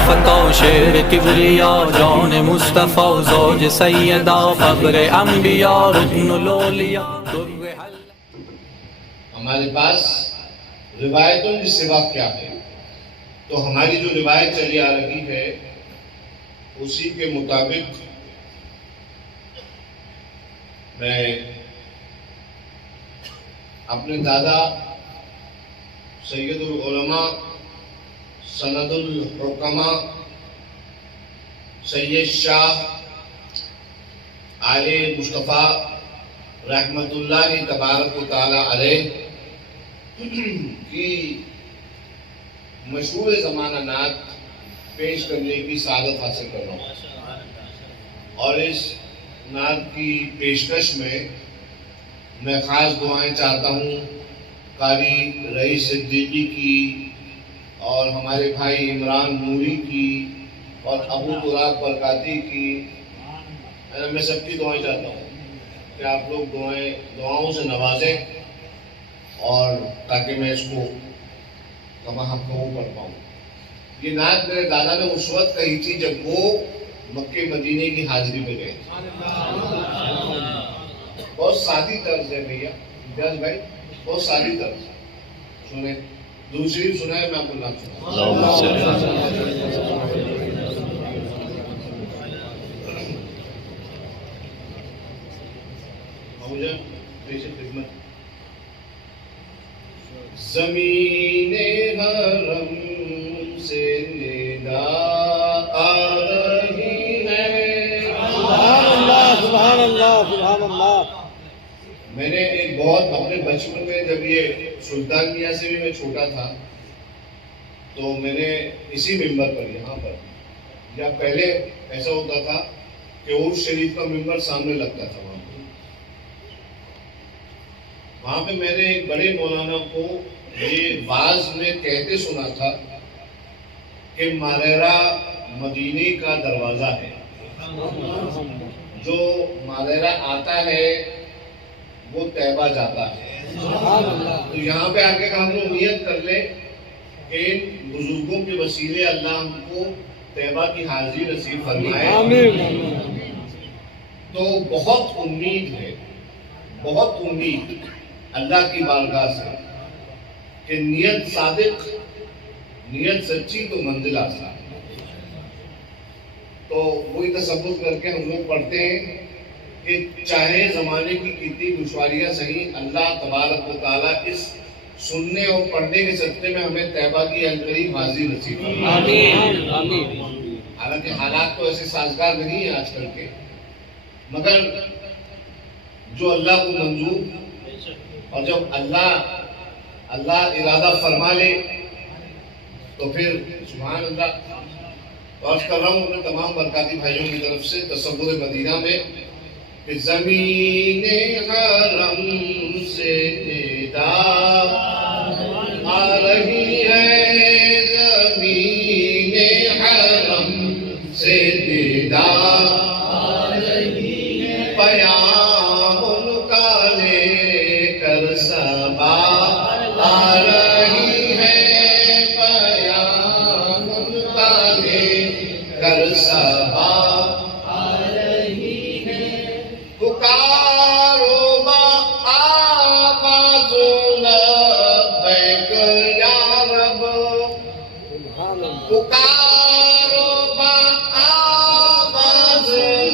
खराफत और शेर किबरिया जौन मुस्तफ़ा ज़ौज सैयदा फ़ख्र अंबिया रुकनुल औलिया। हमारे पास रिवायतों की सिवा क्या है? तो हमारी जो रिवायत चली आ रही है उसी के मुताबिक मैं अपने दादा सैयदुल उलमा सनदुल हुक्मा सैयद शाह आले मुस्तफ़ा रहमतुल्लाह तबारक व तआला अलैह की मशहूर ज़माना नात पेश करने की सादत हासिल कर रहा हूँ। और इस नात की पेशकश में मैं ख़ास दुआएं चाहता हूँ कारी रईस सिद्दीकी की और हमारे भाई इमरान नूरी की और अबू तुराब बरकाती की। मैं सबकी दुआएं चाहता हूँ कि आप लोग दुआओं से नवाजें और ताकि मैं इसको कमा पढ़ पाऊँ। ये नात मेरे दादा ने उस वक्त कही थी जब वो मक्के मदीने की हाजिरी पे गए। बहुत सादी तर्ज है भैया इम्तियाज भाई, बहुत सादी तर्ज। सुने दूसरी सुनाए, मैं आपको नाम खिदमत। ज़मीने हरम से निदा आ रही है। सुभान अल्लाह। मैंने एक बहुत अपने बचपन में जब ये सुल्तान मियाँ से भी मैं छोटा था तो मैंने इसी मिंबर पर यहाँ पर, या पहले ऐसा होता था कि उर्स शरीफ का मिंबर सामने लगता था वहाँ पे मैंने एक बड़े मौलाना को ये वाज में कहते सुना था कि मारेरा मदीने का दरवाजा है, जो मारेरा आता है वो तैबा जाता है। तो यहाँ पे आके हम लोग नियत कर ले कि इन बुजुर्गों के वसीले अल्लाह हमको तैबा की हाजिरी नसीब फरमाए। तो बहुत उम्मीद है, बहुत उम्मीद अल्लाह की बारगाह से कि नियत सादिक, नियत सच्ची तो मंजिल आसान। तो वही तसव्वुर करके हम लोग पढ़ते हैं कि चाहे ज़माने की कितनी दुश्वारियां सही, अल्लाह तबारक व तआला इस सुनने और पढ़ने के सदक़े में हमें तैबा की अलकरीम हाजिरी नसीब फरमाए। हालांकि हालात तो ऐसे साजगार नहीं है आजकल के, मगर जो अल्लाह को मंजूर और जब अल्लाह इरादा फरमा ले तो फिर सुभान अल्लाह। और कर रहा हूँ अपने तमाम बरकाती भाइयों की तरफ से तसव्वुर मदीना में कि ज़मीने हरम से निदा आ रही है, ज़मीने हरम से निदा आ रही है, पयाम उनका लेकर सबा आ रही है, पयाम उनका लेकर सबा आ रही है। पुकारो आवाज़ो लब्बैक या रब, पुकारो आवाज़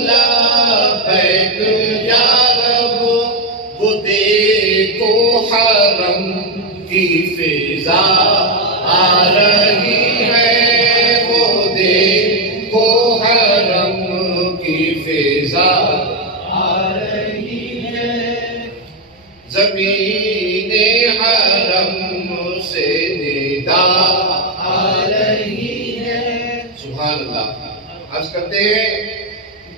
लब्बैक या रब, वो देखो हरम की फिजा आ रही है, वो देखो हरम की फिजा आ रही है, ज़मीने हरम से निदा आ रही है। सुभान अल्लाह। अर्ज़ करते हैं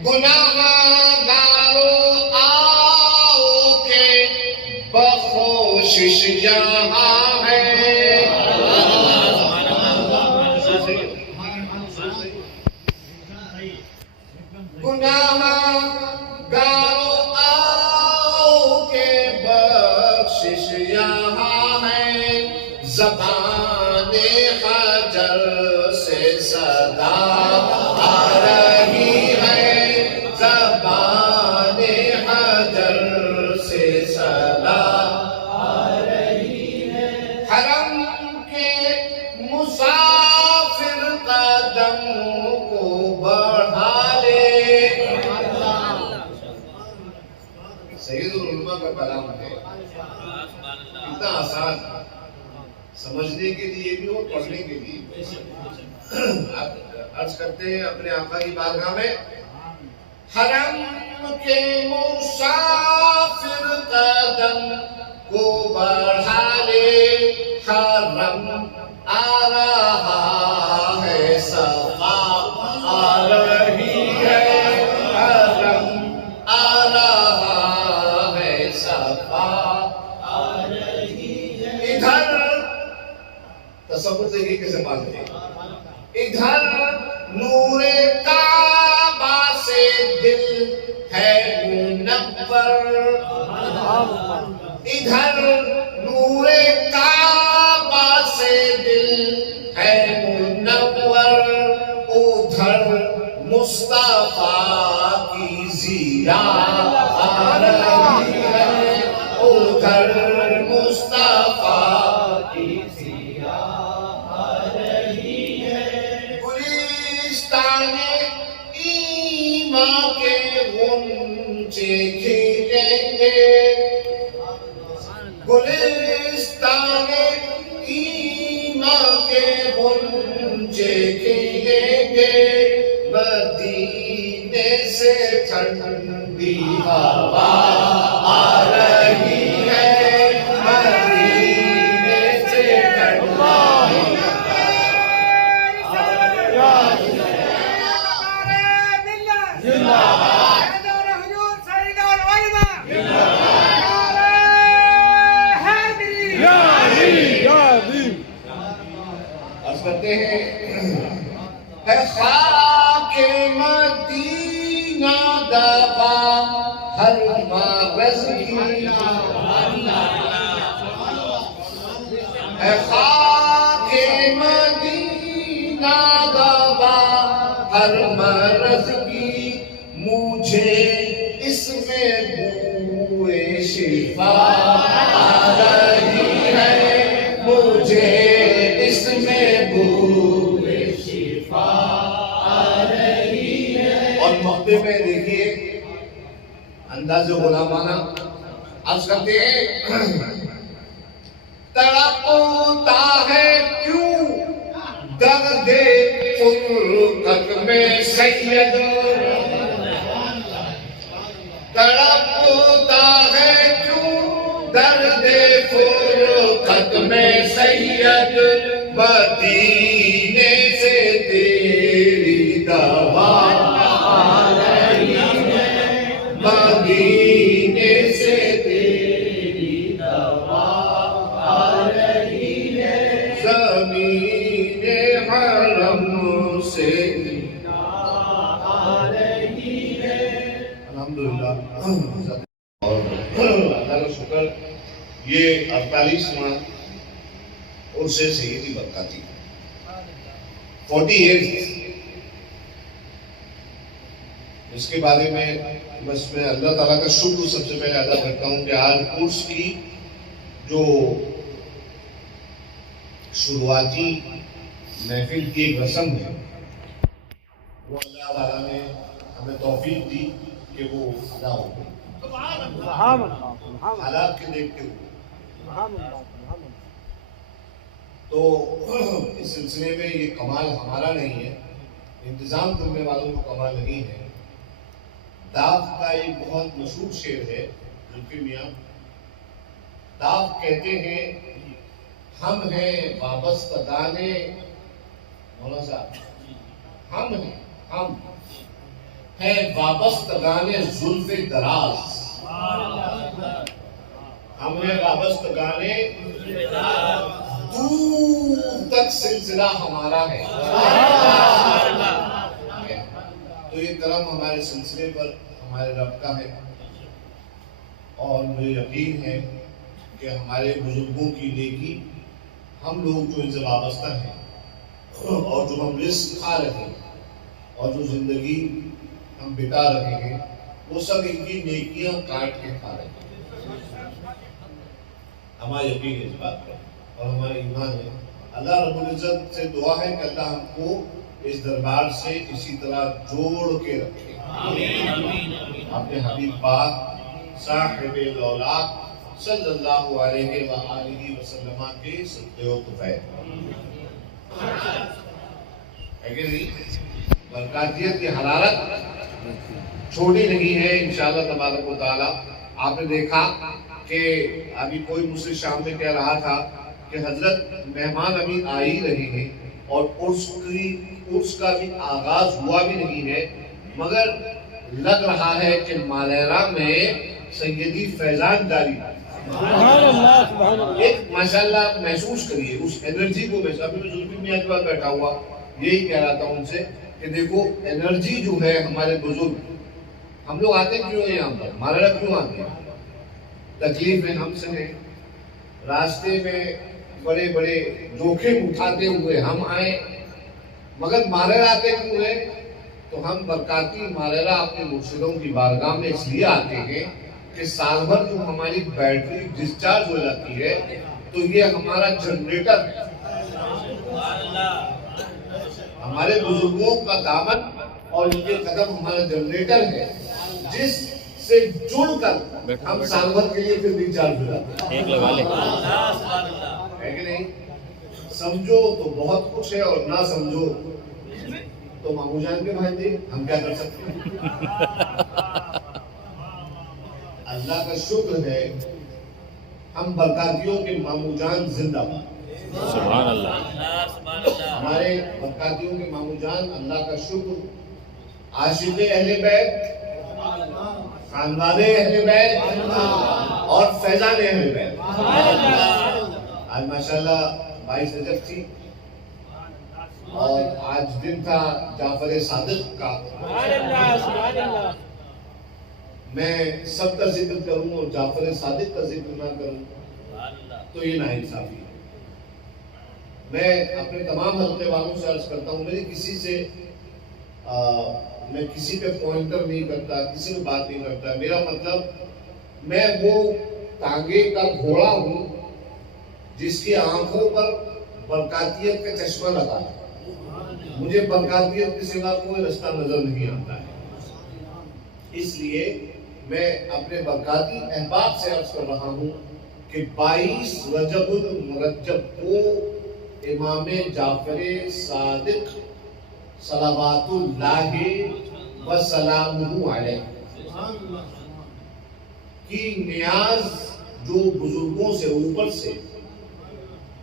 गुनाहगारो आओ के बख़्शिश यहाँ है, गुनाहगारो आओ के बख़्शिश यहाँ है, ज़बाने हजर से सदा आ रही है, ज़बाने हजर से सदा आ रही है। हरम के मुसाफिर कदम को बढ़ा ले। सैयदुल उलमा का कलाम है, कितना आसान, समझने के लिए भी और पढ़ने के लिए। आप अर्ज करते हैं अपने आका की बारगाह में, हरम के मुसाफिर कदम को बढ़ा ले, हरम आ रहा है, सफा आ रही है, हरम आ रहा है, सफा आ रही है। इधर तसव्वुर देखिए कैसे मानते हैं, इधर नूरे काबा से दिल है मुनव्वर, इधर नूरे काबा से दिल है मुनव्वर, उधर मुस्तफा की ज़िया आ रही है, उधर मुस्तफा की ज़िया आ रही है। गुलिस्ताने ईमान के गुंचे खिलेंगे, गुलिस्ताने ईमान के गुंचे खिलेंगे, मदीने से ठंडी हवा आ रही है, मदीने से ठंडी हवा करते हैं। है खाके मदीना दबा हर मरज़ की, है खाके मदीना दबा हर मरज़ की, मुझे इसमें बूए शिफा आ रही है, मुझे इसमें बूए शिफा आ रही है। और मौके में देखिए अंदाज़ गुलामाना अर्ज करते हैं, तड़पता है क्यों दर्द फुरकत में सैयद, तड़पता है क्यों दर्द फुरकत में सैयद, मदीने से तेरी दवा आ रही है, मदीने से तेरी दवा आ रही है, ज़मीने हरम से आ रही है। अल्हम्दुलिल्लाह और अल्लाह का शुक्र, ये 48वां उनसे सैयदी बरकाती 40 years। इसके बारे में बस मैं अल्लाह ताला का शुक्र सबसे पहले अदा करता हूँ कि आज उर्स की जो शुरुआती महफिल की एक रस्म है, वो अल्लाह ताला ने हमें तौफीक दी कि वो अदा हो गई, हालात के देखते हुए। तो इस सिलसिले में ये कमाल हमारा नहीं है, इंतजाम करने वालों को कमाल नहीं है। दाग का एक बहुत मशहूर शेर है, जुल्फी मियां दाग कहते हैं, हम हैं वाबस्तगाने, मौलाना साहब, हम हैं वाबस्तगाने जुल्फे दराज, हम हैं वाबस्तगाने दूर तक सिलसिला हमारा है। तो ये करम हमारे सिलसिले पर हमारे रब का है, और मुझे यकीन है कि हमारे बुजुर्गों की नेकी हम लोग जो इनसे वाबस्ता हैं और जो हम रिस्क खा रहे हैं और जो जिंदगी हम बिता रहे हैं, वो सब इनकी नेकियां काट के खा रहे हैं। हमारा यकीन है इस बात पर और हमारा ईमान है। अल्लाह रब्बुल इज्जत से दुआ है कि अल्लाह हमको इस दरबार से इसी तरह जोड़ के रखे। अपने हबीब पाक साहिब लौलाक सल्लल्लाहु अलैहि व आलिहि वसल्लम के सत्ते व तुफैल है कि नहीं? बरकातियत की हरारत छोटी नहीं है इंशाअल्लाह तबारक व तआला। आपने देखा कि अभी कोई मुझसे शाम में कह रहा था कि हजरत मेहमान अभी आ ही रहे हैं और उर्स का भी आगाज हुआ भी नहीं है, मगर लग रहा है कि मालेरा में सैयदी फैजान जारी एक माशाल्लाह महसूस करिए उस एनर्जी को। अभी मैं जुल्फी मियां के पास बैठा हुआ यही कह रहा था उनसे कि देखो एनर्जी जो है हमारे बुजुर्ग, हम लोग आते क्यों है यहाँ पर, मालेरा क्यों आते हैं? तकलीफें हमसे हैं, रास्ते में बड़े बड़े जोखिम उठाते हुए हम आए, मगर मालेरा आते क्यों है? तो हम बरकाती मालेरा अपने मुर्शिदों की बारगाह में इसलिए आते हैं कि साल भर जो हमारी बैटरी डिस्चार्ज हो जाती है तो ये हमारा जनरेटर है। हमारे बुजुर्गों का दामन और इनके कदम हमारा जनरेटर है, जिससे जुड़कर हम साल भर के लिए फिर रिचार्ज हो जाते हैं। एक लगा ले है कि नहीं? समझो तो बहुत कुछ है और ना समझो तो मामू जान के भाई थे, हम क्या कर सकते हैं? अल्लाह का शुक्र है हम बरकातियों के मामू जान जिंदाबाद। सुभान अल्लाह। हमारे बरकातियों के मामू जान अल्लाह का शुक्र, आशिक़े अहले बैत, खानवाने अहले बैत और फैजान अहले बैत। आज माशाल्लाह 22 रजब थी और आज दिन था जाफर सादिक का। मैं सबका जिक्र करूं और जाफर सादिक का जिक्र ना करूं तो ये नाइंसाफी है। मैं अपने तमाम हल्के वालों से अर्ज करता हूं, मेरी किसी से मैं किसी पे पॉइंटर नहीं करता, किसी पे बात नहीं करता। मेरा मतलब मैं वो तांगे का घोड़ा हूं जिसकी आंखों पर बरकातियत का चश्मा लगा है। मुझे बरकातियत के सिवा कोई रास्ता नजर नहीं आता है। इसलिए मैं अपने बरकाती अहबाब से अर्ज कर रहा हूँ कि 22 रजबुल मुरज्जब को इमाम जाफर सादिक सलावतुल्लाहि व सलामुहु अलैहि की नियाज जो बुजुर्गों से ऊपर से,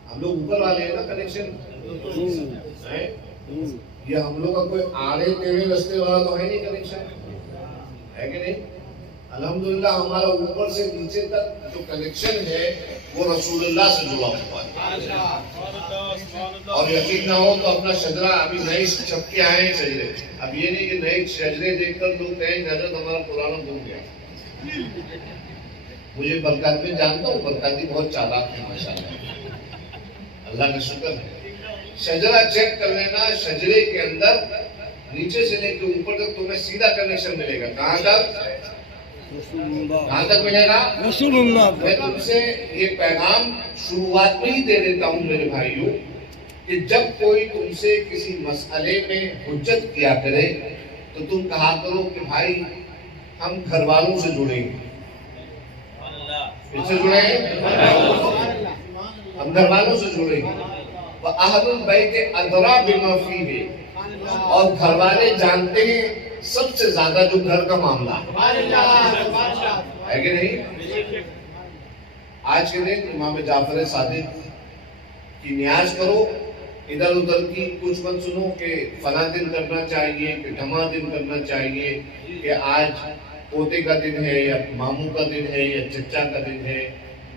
हम लोग ऊपर वाले हैं ना, कनेक्शन है ये, हम लोग का कोई आड़े टेढ़े रास्ते वाला तो है नहीं कनेक्शन, है कि नहीं? अल्हम्दुलिल्लाह हमारा ऊपर से नीचे तक जो कनेक्शन है वो रसूलुल्लाह से जुड़ा हुआ है। और यकीन ना हो तो अपना शजरा अभी नए छप के आए हैं शजरे। अब ये नहीं कि नए शजरे देखकर लोग कहें हजरत हमारा पुराना भूल गया। मुझे बरकत में जानता हूँ, बरकती बहुत चालाक है माशाल्लाह, अल्लाह का शुक्र है। शजरा चेक कर लेना, शजरे के अंदर नीचे से लेकर ऊपर तक तुम्हें सीधा कनेक्शन मिलेगा। कहाँ तक मिलेगा? मैं तुमसे ये पैगाम शुरुआत में ही दे देता हूँ मेरे भाइयों कि जब कोई तुमसे किसी मसले में हुज्जत किया करे तो तुम कहा करो कि भाई हम घर वालों से जुड़ेंगे। किससे जुड़ेंगे? हम घर वालों से जुड़ेंगे। अहलुल बैत अदरा बिमा फीही, और घर वाले जानते हैं सबसे ज्यादा जो घर का मामला है कि नहीं? आज के दिन इमाम जाफर सादिक की नियाज करो, इधर उधर की कुछ मत सुनो कि फला दिन करना चाहिए कि ढमा दिन करना चाहिए कि आज पोते का दिन है या मामू का दिन है या चचा का दिन है,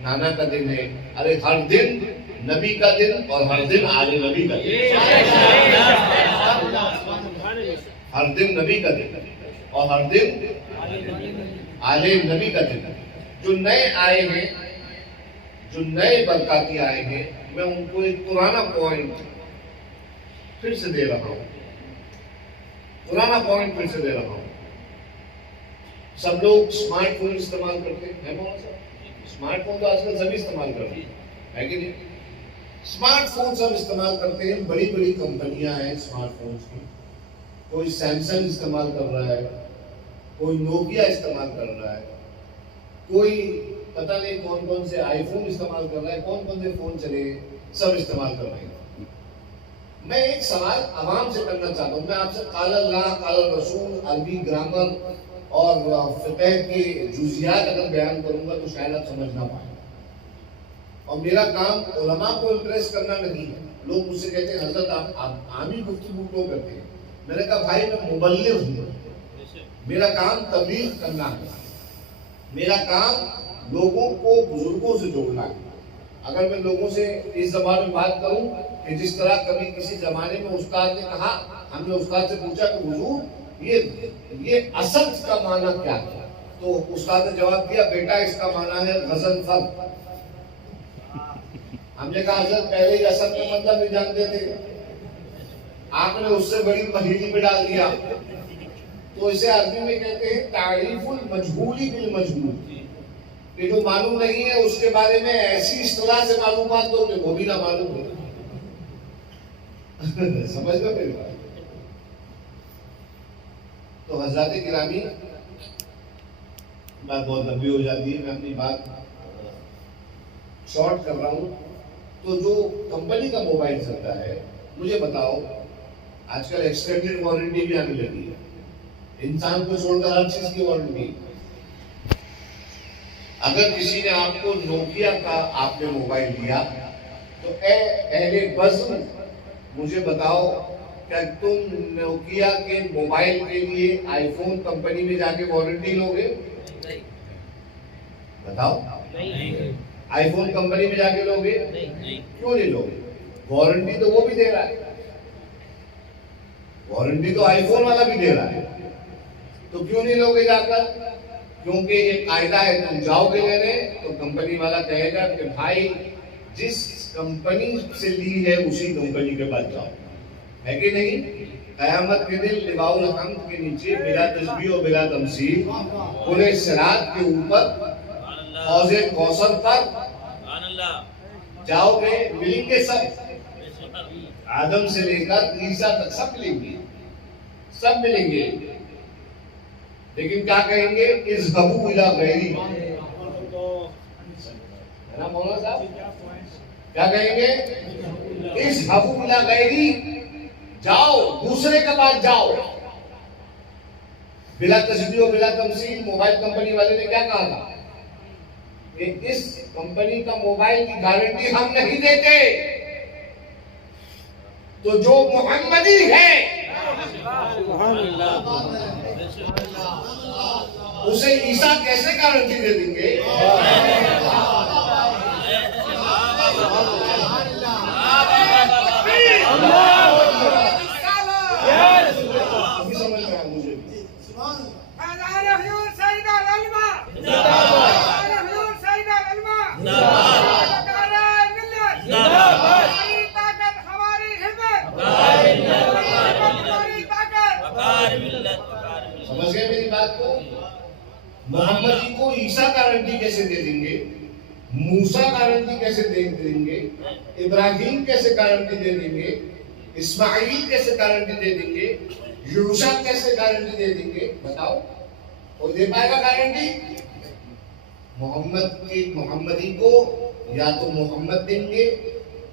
नाना का दिन है। अरे हर दिन नबी का दिन और हर दिन आले नबी का दिन, हर दिन नबी का दिन और हर दिन आले नबी का दिन। जो नए आए हैं, जो नए बरकाती आए हैं, मैं उनको एक पुराना पॉइंट फिर से दे रहा हूं, पुराना पॉइंट फिर से दे रहा हूं। सब लोग स्मार्टफोन इस्तेमाल करते हैं मौलाना साहब? स्मार्टफोन तो आजकल सभी इस्तेमाल करते हैं, है कि नहीं? स्मार्टफोन सब इस्तेमाल करते हैं, बड़ी बड़ी कंपनियां हैं स्मार्टफोन्स की। कोई सैमसंग इस्तेमाल कर रहा है, कोई नोकिया इस्तेमाल कर रहा है, कोई पता नहीं कौन कौन से आईफोन इस्तेमाल कर रहा है, कौन कौन से फोन चले, सब इस्तेमाल कर रहे हैं। मैं एक सवाल आवाम से करना चाहता हूं। मैं आपसे काल अल्लाह, काल रसूल, अरबी ग्रामर और फिक़ह के जुज़ियात अगर बयान करूंगा तो शायद आप समझ ना पाए। और मेरा काम उलमा को इम्प्रेस करना नहीं है। लोग मुझसे कहते हैं हजरत आप आमी गुफ्तगू क्यों करते हैं? मैंने कहा भाई मैं मुबल्लिग हूं, मेरा काम तबलीग करना है, मेरा काम लोगों को बुजुर्गों से जोड़ना है। अगर मैं लोगों से इस जबान में बात करूं कि जिस तरह कभी किसी जमाने में उस्ताद ने कहा, हमने उस्ताद से पूछा कि हुजूर ये असद का माना क्या है, तो उस्ताद ने जवाब दिया बेटा इसका माना है गजनफर। हमने कहा हजरत पहले ही असद का मतलब नहीं जानते थे, आपने उससे बड़ी पहेली में डाल दिया। तो इसे अरबी में कहते हैं तारीफुल मजहूली बिल मजहूल। ये जो मालूम नहीं है उसके बारे में ऐसी इस्तिलाह से मालूमात दो कि वो भी ना मालूम हो। समझ लो मेरी बात। तो हज़रात गिरामी, बात बहुत लंबी हो जाती है, मैं अपनी बात शॉर्ट कर रहा हूं। तो जो कंपनी का मोबाइल चलता है, मुझे बताओ आजकल एक्सटेंडेड वारंटी भी आने लगी है, इंसान को छोड़कर हर चीज की वारंटी। अगर किसी ने आपको नोकिया का आपने मोबाइल दिया तो अहले बज़्म मुझे बताओ, क्या तुम नोकिया के मोबाइल के लिए आईफोन कंपनी में जाके वारंटी लोगे? बताओ, आईफोन कंपनी में जाके लोगे? क्यों नहीं लोगे? वारंटी तो वो भी दे रहा है, वारंटी तो आईफोन वाला भी दे रहा है, तो क्यों नहीं लोगे जाकर? क्योंकि ये कायदा है, तुम जाओगे लेने तो कंपनी वाला कहेगा कि भाई जिस कंपनी से ली है उसी कंपनी के पास जाओ, है कि नहीं? कयामत के दिन लिवाउल हम्द के नीचे बिला तस्बीह और बिला तमसील पूरे सिरात के ऊपर हौज़े कौसर पर जाओगे, मिलेंगे सब, आदम से लेकर ईसा तक सब मिलेंगे, सब मिलेंगे। लेकिन क्या कहेंगे? इज़हबू इला गैरी, है ना मौलाना साहब? क्या कहेंगे? इज़हबू इला गैरी, जाओ दूसरे के पास जाओ। बिला तस्बीह और बिला तमसील मोबाइल कंपनी वाले ने क्या कहा था कि इस कंपनी का मोबाइल की गारंटी हम नहीं देते, तो जो मोहम्मदी है उसे ईसा कैसे गारंटी दे देंगे? समझ में आया मुझे। समझ गए मेरी बात को? मोहम्मदी को ईसा गारंटी कैसे दे देंगे, मूसा गारंटी कैसे दे देंगे, इब्राहिम कैसे गारंटी दे देंगे, इस्माइल कैसे गारंटी दे देंगे, यूशा कैसे गारंटी दे देंगे? बताओ, वो दे पाएगा गारंटी? मोहम्मदी को या तो मोहम्मद देंगे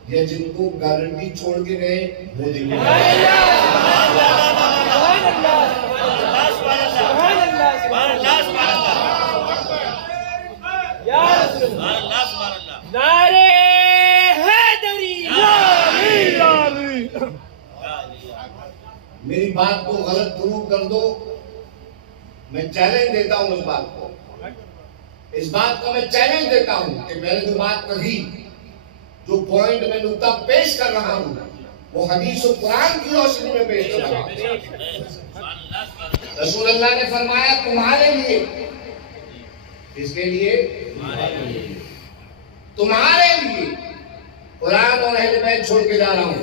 या जिनको गारंटी छोड़ के गए वो देंगे। मेरी बात को गलत जरूर कर दो, मैं चैलेंज देता हूं इस बात को, इस बात का मैं चैलेंज देता हूं कि मैंने जो बात कही, जो पॉइंट मैं नुक्ता पेश कर रहा हूं, वो हदीस और कुरान की रोशनी में पेश कर रहा हूं। रसूल अल्लाह ने फरमाया तुम्हारे लिए, किसके लिए? तुम्हारे लिए कुरान और अहले बैत छोड़ के जा रहा हूं।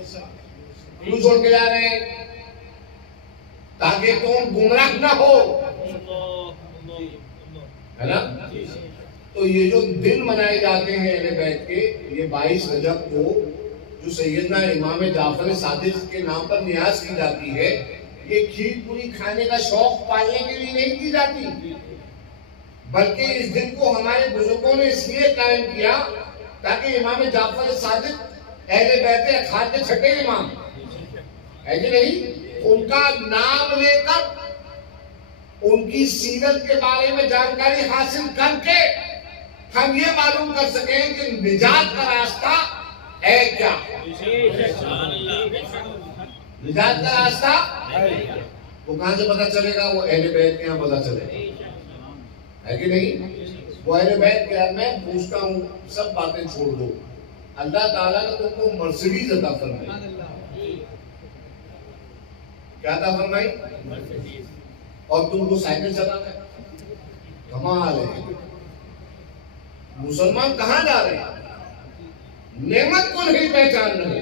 क्यों छोड़ के जा रहे हैं? ताकि तुम गुमराह ना हो, है ना? तो ये जो दिन मनाए जाते हैं अहले बैत के, ये 22 रजब को जो सैयदना इमाम जाफर सादिक के नाम पर नियाज की जाती है, ये खीर पूरी खाने का शौक पालने के लिए नहीं की जाती, बल्कि इस दिन को हमारे बुजुर्गों ने इसलिए कायम किया ताकि इमाम जाफर सादिक अहले बैत अखार के छठे इमाम है कि नहीं, उनका नाम लेकर उनकी सीरत के बारे में जानकारी हासिल करके हम ये मालूम कर सकें कि निजात का रास्ता है क्या। निजात का रास्ता वो कहां से पता चलेगा? वो अहले बैत के यहाँ पता चलेगा, है कि नहीं? वो अहले बैत के यहाँ मैं पूछता हूँ, सब बातें छोड़ दो, अल्लाह ताला ने तुमको मर्सिडीज अता फरमाई, क्या अता फरमाई? और तुमको साइकिल चलाना है, कमाल है। मुसलमान कहां जा रहे हैं? नेमत को नहीं पहचान रहे,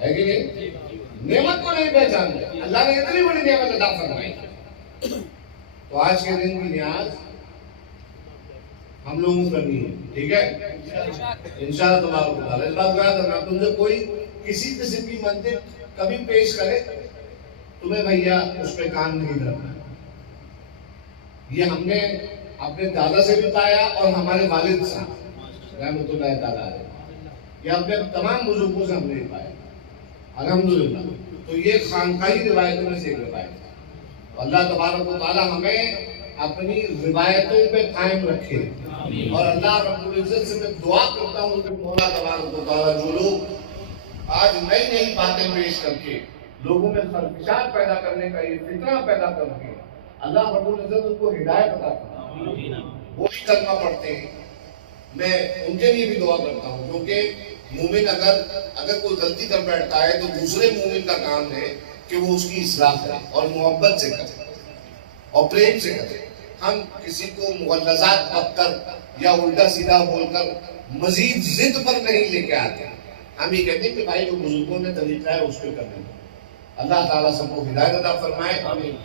है कि नहीं? नेमत को नहीं पहचान रहे। अल्लाह ने इतनी बड़ी नेमत अता फरमाई। तो आज के दिन की नियाज हम लोगों को करनी है, ठीक है? इंशाअल्लाह तबारक इस बात याद रखना, तुमसे कोई किसी किस्म की मंदिर कभी पेश करे, तुम्हें भैया उस पर कान नहीं धरना। ये हमने अपने दादा से भी पाया और हमारे वालिद साहब रहमतुल्लाह ताला अलैह, ये अपने तमाम बुजुर्गों से हमने पाया, अल्हम्दुलिल्लाह। तो ये खानकाही रिवायतों में से एक रिवायत है। अल्लाह तबारक व तआला हमें अपनी रिवायतों पे कायम रखे, और अल्लाह रब्बुल इज्जत से मैं दुआ करता हूँ कि मौला तबारक व तआला जो लोग आज नई नई बातें पेश करके लोगों में खर्चात पैदा करने का ये फितना पैदा करके अल्लाह रब्बुल इज्जत उनको हिदायत अता फरमाए। वो भी कलमा पढ़ते हैं, मैं उनके लिए भी दुआ करता हूँ, क्योंकि मोमिन अगर कोई गलती कर बैठता है तो दूसरे मोमिन का काम है कि वो उसकी इस्लाह करे और मोहब्बत से करे और प्रेम से करे। हम किसी को मुगल्लज़ात बककर या उल्टा सीधा बोलकर मजीद जिद पर नहीं लेके आते। हम ये कहते हैं कि भाई जो बुजुर्गों ने तरीका है उस पर करने दो। अल्लाह ताला सबको हिदायत अता फरमाए।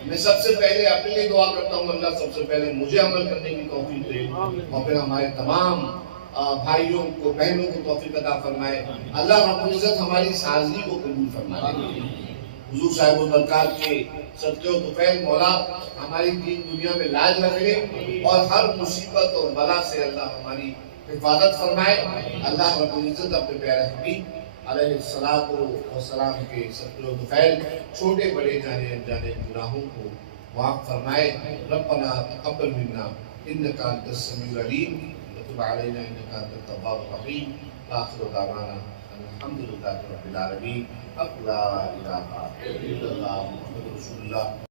मैं सबसे पहले अपने लिए दुआ करता हूँ, अल्लाह सबसे पहले मुझे अमल करने की तौफीक दे, और फिर हमारे तमाम भाइयों को बहनों को तौफीक अता फरमाए। अल्लाह रब्बुल इज्जत हमारी साजगी को कबूल फरमाए। हुजूर साहिब बरकात के सदके व तुफैल मौला हमारी दीन दुनिया में लाज रखे, और हर मुसीबत और बला से अल्लाह हमारी हिफाजत फरमाए। अल्लाह रब्बुल इज्जत अपने प्यारे हबीब अलैहिस्सलातु वस्सलाम के सदके व तुफैल छोटे बड़े जाने अनजाने गुनाहों को माफ फरमाए। रब्बना तक़ब्बल मिन्ना इन्नका अंतस समीउल अलीम व तुब अलैना इन्नका अंतत तव्वाबुर रहीम। आखिरु दावाना अल्हम्दुलिल्लाहि रब्बिल आलमीन। ला इलाहा इल्लल्लाह मुहम्मदुर रसूलुल्लाह